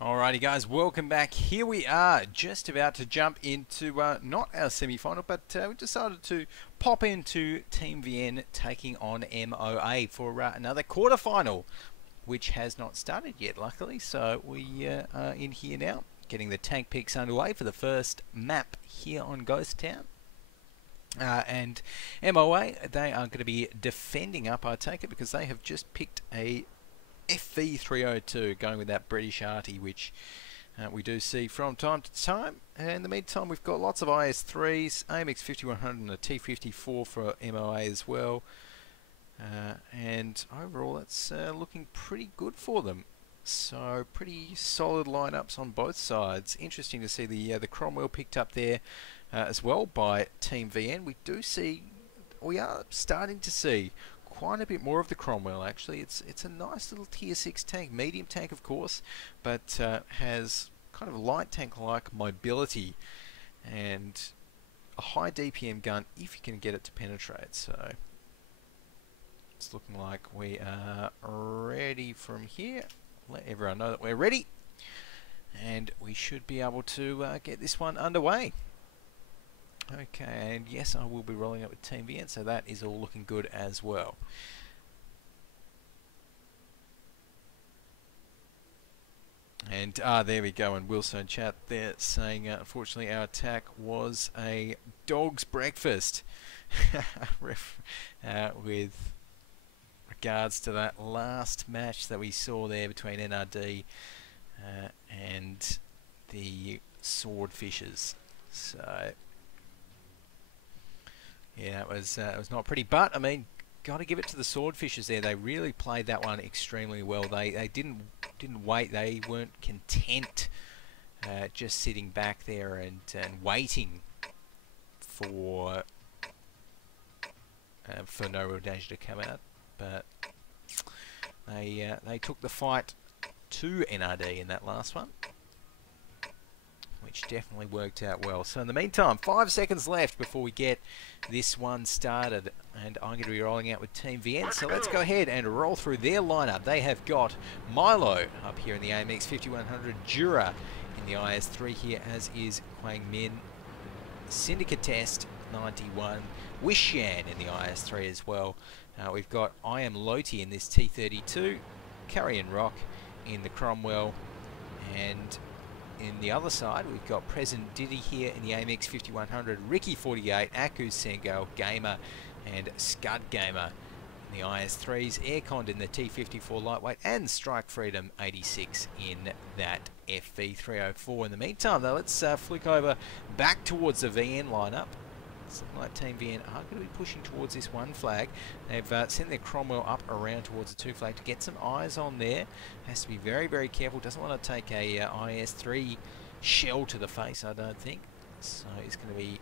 Alrighty guys, welcome back. Here we are, just about to jump into not our semi-final, but we decided to pop into Team VN taking on MOA for another quarter-final, which has not started yet, luckily. So we are in here now, getting the tank picks underway for the first map here on Ghost Town. And MOA, they are going to be defending up, I take it, because they have just picked a FV302, going with that British arty, which we do see from time to time. And in the meantime, we've got lots of IS3s, AMX 5100 and a T54 for MOA as well. And overall, that's looking pretty good for them. So pretty solid lineups on both sides. Interesting to see the Cromwell picked up there as well by Team VN. We are starting to see quite a bit more of the Cromwell. Actually, it's a nice little tier 6 tank, medium tank of course, but has kind of light tank like mobility and a high DPM gun if you can get it to penetrate. So it's looking like we are ready from here. Let everyone know that we're ready, and we should be able to get this one underway. Okay, and yes, I will be rolling up with Team VN, so that is all looking good as well. And there we go, and Wilson chat there saying, unfortunately, our attack was a dog's breakfast. With regards to that last match that we saw there between NRD and the Swordfishers. So yeah, it was not pretty, but I mean, got to give it to the Swordfishers there. They really played that one extremely well. They didn't wait. They weren't content just sitting back there and waiting for no real danger to come out. But they took the fight to NRD in that last one, which definitely worked out well. So in the meantime, 5 seconds left before we get this one started, and I'm going to be rolling out with Team VN. So let's go ahead and roll through their lineup. They have got Milo up here in the AMX 5100, Jura in the IS3 here, as is Quang Min, Syndicate Test 91, Wishan in the IS3 as well. We've got I Am Loti in this T32, Carrion Rock in the Cromwell, and in the other side, we've got Present Diddy here in the AMX 5100, Ricky 48, Aku Sengo, Gamer, and Scud Gamer in the IS3s, Aircond in the T54 Lightweight, and Strike Freedom 86 in that FV304. In the meantime, though, let's flick over back towards the VN lineup. It's looking like Team VN are going to be pushing towards this one flag. They've sent their Cromwell up around towards the 2 flag to get some eyes on there. Has to be very, very careful. Doesn't want to take a IS3 shell to the face, I don't think. So he's going to be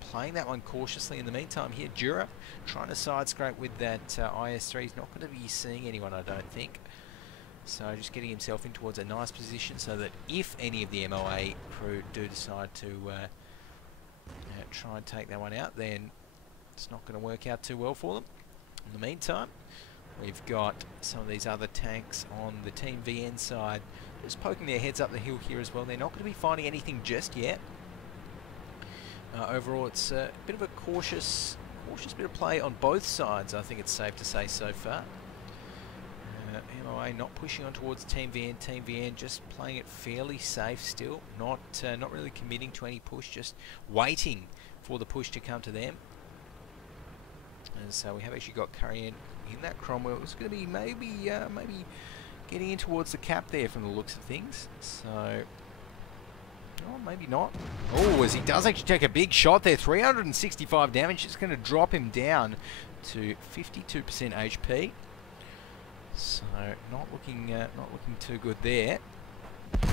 playing that one cautiously. In the meantime here, Jura trying to side scrape with that IS3. He's not going to be seeing anyone, I don't think. So just getting himself in towards a nice position so that if any of the MOA crew do decide to try and take that one out, then it's not going to work out too well for them. In the meantime, we've got some of these other tanks on the Team VN side just poking their heads up the hill here as well. They're not going to be finding anything just yet. Overall, it's a bit of a cautious bit of play on both sides, I think it's safe to say so far. MOA not pushing on towards Team VN. Team VN just playing it fairly safe still, not really committing to any push, just waiting for the push to come to them. And so we have actually got Carrion in that Cromwell. It's going to be maybe getting in towards the cap there from the looks of things. So, oh, maybe not. Oh, as he does actually take a big shot there, 365 damage. It's going to drop him down to 52% HP. So not looking too good there.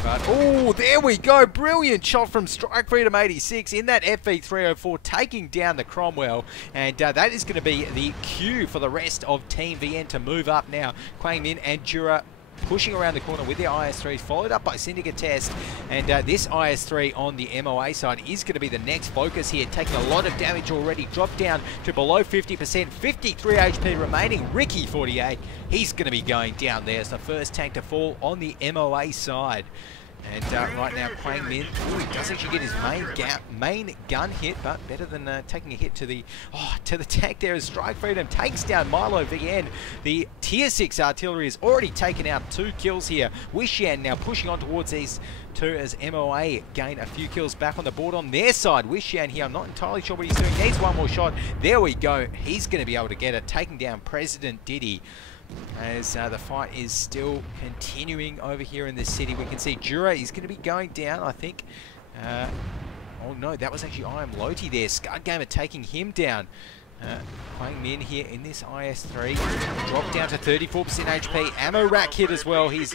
But oh, there we go! Brilliant shot from Strike Freedom 86 in that FV304, taking down the Cromwell, and that is going to be the cue for the rest of Team VN to move up now. Quang Min and Jura pushing around the corner with the IS-3, followed up by Syndicate Test, and this IS-3 on the MOA side is going to be the next focus here, taking a lot of damage already, dropped down to below 50%, 53 HP remaining. Ricky, 48, he's going to be going down there as the first tank to fall on the MOA side. And right now, Quang Min, he does actually get his main gun hit, but better than taking a hit to the tank there as Strike Freedom takes down Milo VN. The Tier 6 artillery has already taken out 2 kills here. Wishan now pushing on towards these 2 as MOA gain a few kills back on the board on their side. Wishan here, I'm not entirely sure what he's doing. Needs one more shot. There we go. He's going to be able to get it, taking down President Diddy. As the fight is still continuing over here in the city. We can see Jura is going to be going down, I think. Oh no, that was actually I Am Loti there. Scud Gamer taking him down. Quang Min here in this IS-3. Dropped down to 34% HP. Ammo rack hit as well. He's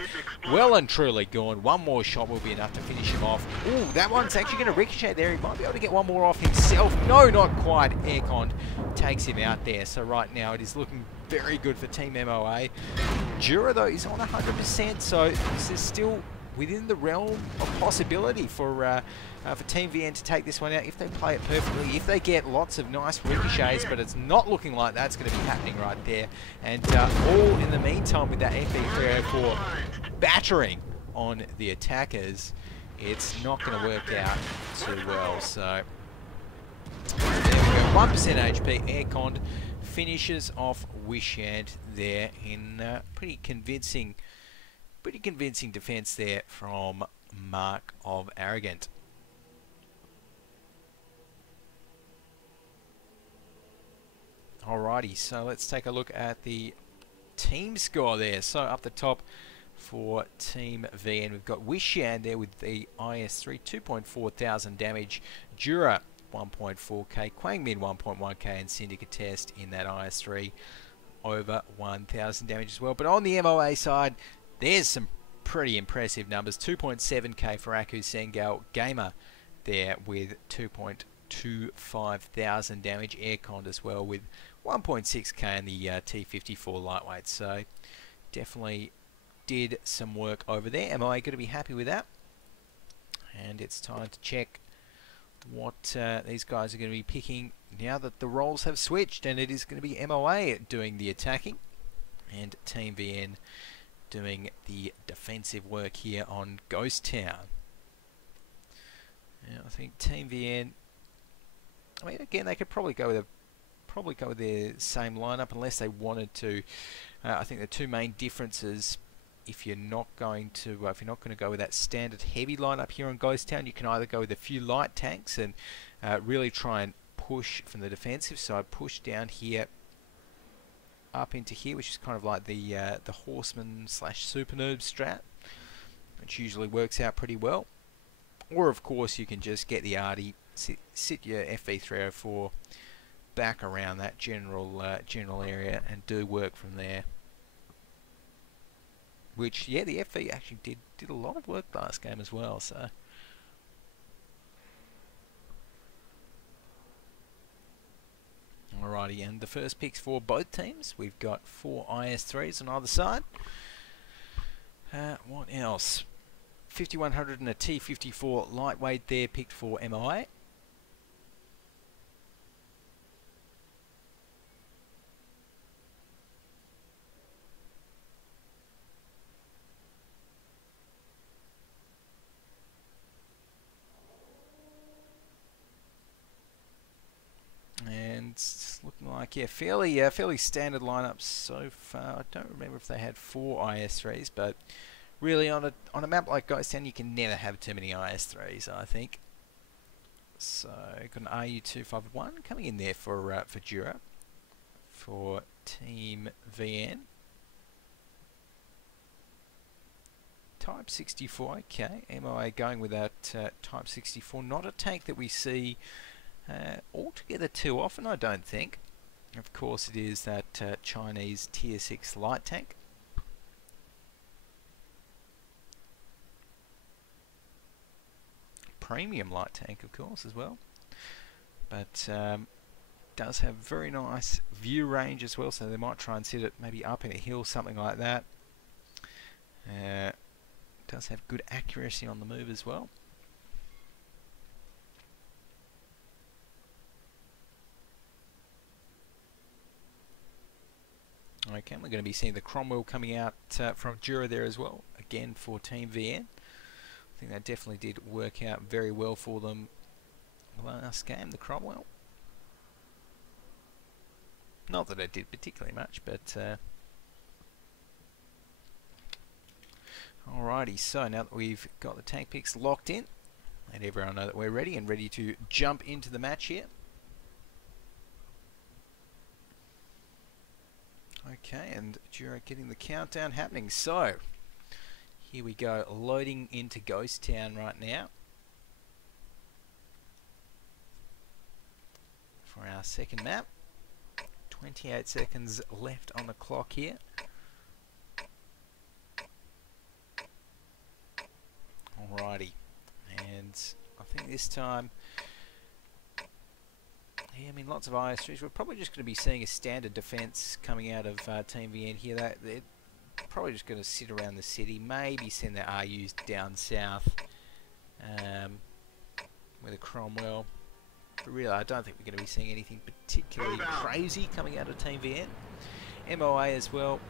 well and truly gone. One more shot will be enough to finish him off. Ooh, that one's actually going to ricochet there. He might be able to get one more off himself. No, not quite. Aircon takes him out there. So right now it is looking very good for Team MOA. Jura, though, is on 100%. So this is still within the realm of possibility for Team VN to take this one out if they play it perfectly, if they get lots of nice ricochets, but it's not looking like that's going to be happening right there. And all in the meantime with that FE304 battering on the attackers, it's not going to work out too well. So there we go, 1% HP. Aircon finishes off Wishand there in pretty convincing defense there from Mark of Arrogant. Alrighty, so let's take a look at the team score there. So up the top for Team VN, we've got Wishan there with the IS-3, 2.4 thousand damage. Jura, 1.4k. Quang Min, 1.1k. And Syndicate Test in that IS-3, over 1,000 damage as well. But on the MOA side, there's some pretty impressive numbers. 2.7k for Aku Sengal. Gamer there with 2.25 thousand damage. Aircon as well with 1.6k in the T54 lightweight. So definitely did some work over there. MOA going to be happy with that. And it's time to check what these guys are going to be picking now that the roles have switched, and it is going to be MOA doing the attacking and Team VN doing the defensive work here on Ghost Town. Now, I think Team VN, I mean, again, they could probably go with their same lineup unless they wanted to. I think the two main differences, if you're not going to go with that standard heavy lineup here on Ghost Town, you can either go with a few light tanks and really try and push from the defensive side, push down here up into here, which is kind of like the horseman / super noob strat, which usually works out pretty well. Or of course you can just get the arty, sit your FE304 back around that general area and do work from there. Which, yeah, the FE actually did a lot of work last game as well. So alrighty, and the first picks for both teams, we've got 4 IS-3s on either side. What else? 5100 and a T54 lightweight there picked for MOA. And it's looking like, yeah, fairly standard lineups so far. I don't remember if they had 4 IS-3s, but really on a map like Ghost Town, you can never have too many IS-3s, I think. So got an RU-251 coming in there for Jura for Team VN. Type 64, okay. MOA going with that Type 64, not a tank that we see altogether too often, I don't think. Of course it is that Chinese Tier 6 light tank. Premium light tank, of course, as well. But does have very nice view range as well, so they might try and sit it maybe up in a hill, something like that. does have good accuracy on the move as well. Okay, we're going to be seeing the Cromwell coming out from Jura there as well, again for Team VN. I think that definitely did work out very well for them last game, the Cromwell. Not that it did particularly much, but alrighty, so now that we've got the tank picks locked in, let everyone know that we're ready and ready to jump into the match here. Okay, and Jura getting the countdown happening. So, here we go, loading into Ghost Town right now for our second map. 28 seconds left on the clock here. Alrighty, and I think this time, yeah, I mean, lots of IS3s. We're probably just going to be seeing a standard defense coming out of Team VN here. They're probably just going to sit around the city, maybe send their RUs down south with a Cromwell. But really, I don't think we're going to be seeing anything particularly crazy coming out of Team VN. MOA as well.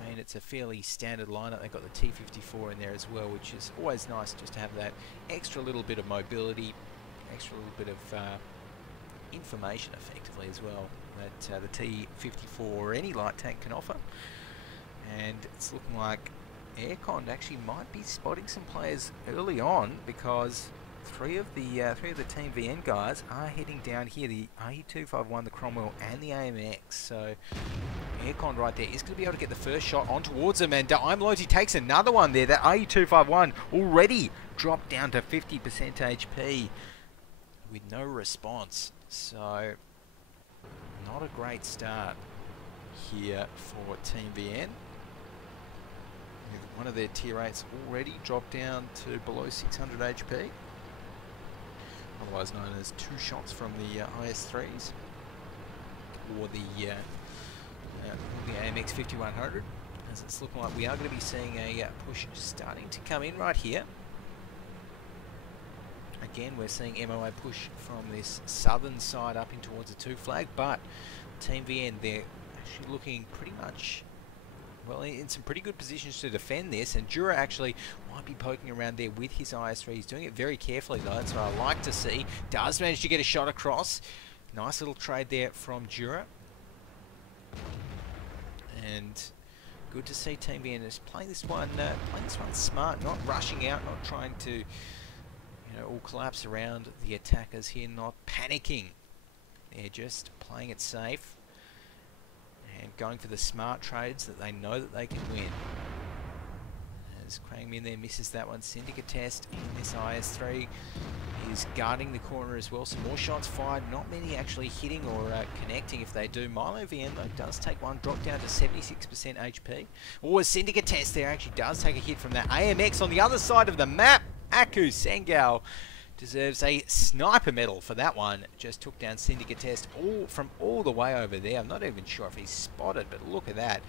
I mean, it's a fairly standard lineup. They've got the T54 in there as well, which is always nice just to have that extra little bit of mobility, extra little bit of information effectively as well that the T54 or any light tank can offer. And it's looking like Aircon actually might be spotting some players early on, because three of the Team VN guys are heading down here, the RE251, the Cromwell and the AMX. So Aircon right there is going to be able to get the first shot on towards them, and WoT takes another one there. That RE251 already dropped down to 50% HP with no response. So not a great start here for Team VN. With one of their tier 8s already dropped down to below 600 HP. Otherwise known as 2 shots from the IS3s. Or the AMX 5100. As it's looking like we are going to be seeing a push starting to come in right here. Again, we're seeing MOA push from this southern side up in towards the 2 flag, but Team VN, they're actually looking pretty much, well, in some pretty good positions to defend this, and Jura actually might be poking around there with his IS3. He's doing it very carefully though, that's what I like to see. Does manage to get a shot across. Nice little trade there from Jura. And good to see Team VN is playing this one smart, not rushing out, not trying to all collapse around the attackers here, not panicking. They're just playing it safe and going for the smart trades that they know that they can win. As Krangmin there misses that one. Syndicate test in this IS3 is guarding the corner as well. Some more shots fired, not many actually hitting or connecting. If they do, Milo VN though does take one, drop down to 76% HP. Or a Syndicate test there actually does take a hit from that AMX on the other side of the map. Aku Sengal deserves a sniper medal for that one. Just took down Syndicate test from all the way over there. I'm not even sure if he's spotted, but look at that.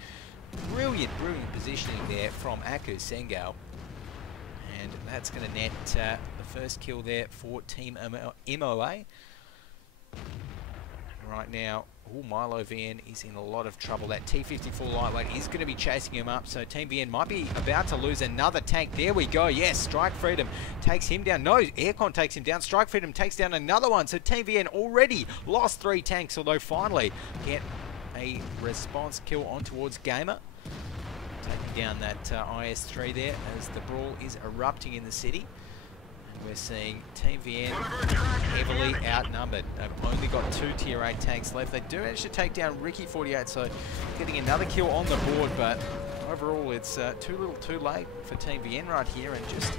Brilliant positioning there from Aku Sengal. And that's going to net the first kill there for Team MOA. Right now, Milo VN is in a lot of trouble. That T54 lightweight is going to be chasing him up, so Team VN might be about to lose another tank. There we go. Yes, Strike Freedom takes him down. No, Aircon takes him down. Strike Freedom takes down another one. So Team VN already lost 3 tanks, although finally get a response kill on towards Gamer. Taking down that IS3 there as the brawl is erupting in the city. We're seeing Team VN heavily outnumbered. They've only got 2 tier 8 tanks left. They do manage to take down Ricky 48, so getting another kill on the board, but overall it's too little too late for Team VN right here, and just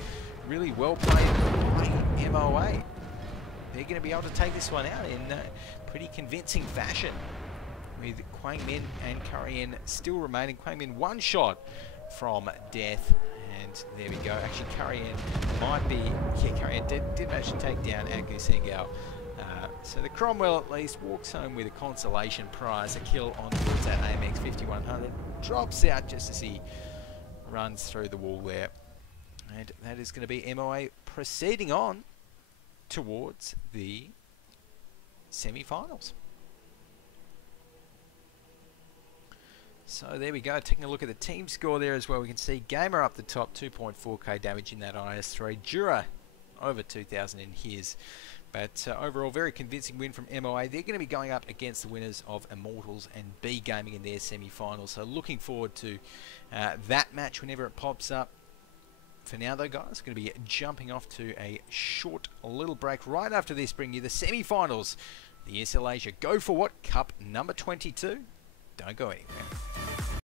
really well played by MOA. They're going to be able to take this one out in pretty convincing fashion, with Kwang Min and Curryen still remaining. Kwang Min 1 shot from death. And there we go. Actually, Curryen might be... Yeah, Curryen did manage to take down Aku Sengal. So the Cromwell at least walks home with a consolation prize, a kill on towards that AMX 5100. Drops out just as he runs through the wall there. And that is going to be MOA proceeding on towards the semi-finals. So there we go, taking a look at the team score there as well. We can see Gamer up the top, 2.4k damage in that IS-3. Jura over 2,000 in his. But overall, very convincing win from MOA. They're going to be going up against the winners of Immortals and B Gaming in their semi-finals. So looking forward to that match whenever it pops up. For now though, guys, going to be jumping off to a short little break. Right after this, bring you the semi-finals. The ESL Asia Go4WoT Cup number 22. Don't go anywhere.